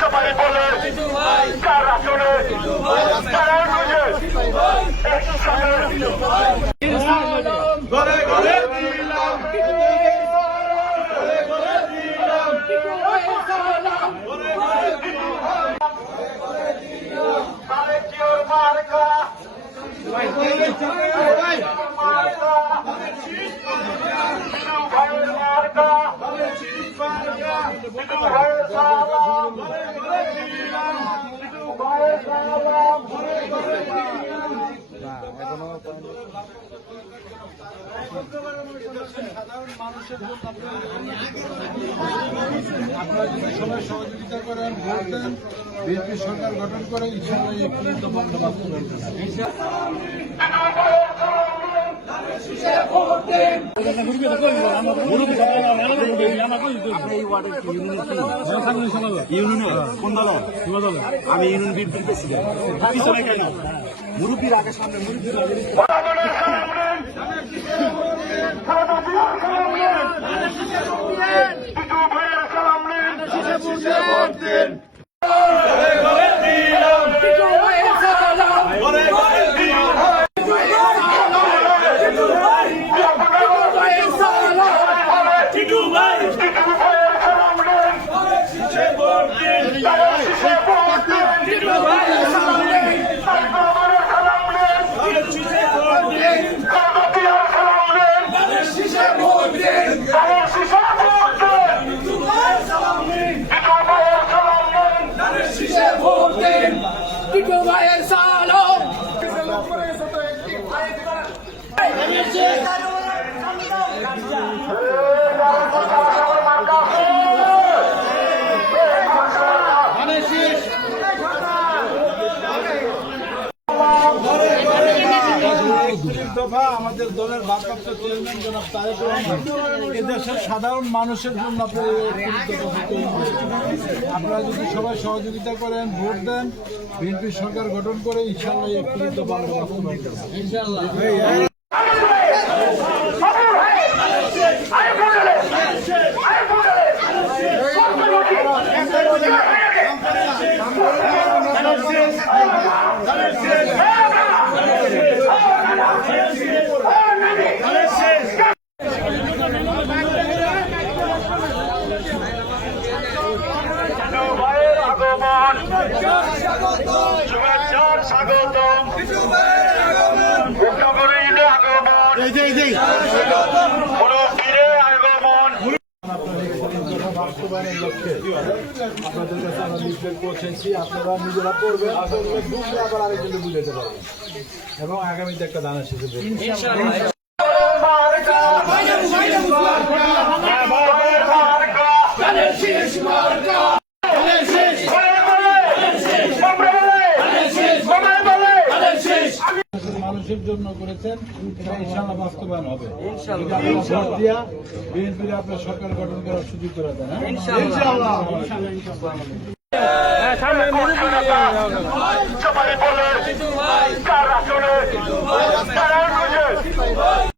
সবাই বলে কার আসলে তারাই বুঝে ঘরে ঘরে দিলাম সাধারণ মানুষের জন্য আপনারা যদি সবাই সহযোগিতা করেন, ভোট দেন, বিএনপি সরকার গঠন করে ইনশাআল্লাহ একটি আমি ইউনিয়ন বিএনপির প্রেসিডেন্ট মুরব্বীর আগে সামনে মুরব্বীর আগে দফা আমাদের দলের ভারপ্রাপ্ত চেয়ারম্যান জনাব তারেক রহমান এদেশের সাধারণ মানুষের জন্য আপনারা যদি সবাই সহযোগিতা করেন, ভোট দেন, বিএনপি সরকার গঠন করে ইনশাআল্লাহ একটি দফা ইনশাআল্লাহ। শুভেচ্ছার স্বাগতম বাস্তবায়নের লক্ষ্যে আপনাদের কাছে আমরা লিফলেট পৌঁছেছি। আপনারা নিজেরা পড়বেন, বুঝলে আবার আরেকজনকে বুঝাতে পারবেন এবং আগামীতে একটা দানা শিখে দেবেন। মানুষের জন্য করেছেন, এটা ইনশাআল্লাহ বাস্তবায়ন হবে। ভোট দিয়া বিএনপি আপনার সরকার গঠন করার সুযোগ করে দেন। সবাই বলে কার আসলে তারাই বুঝে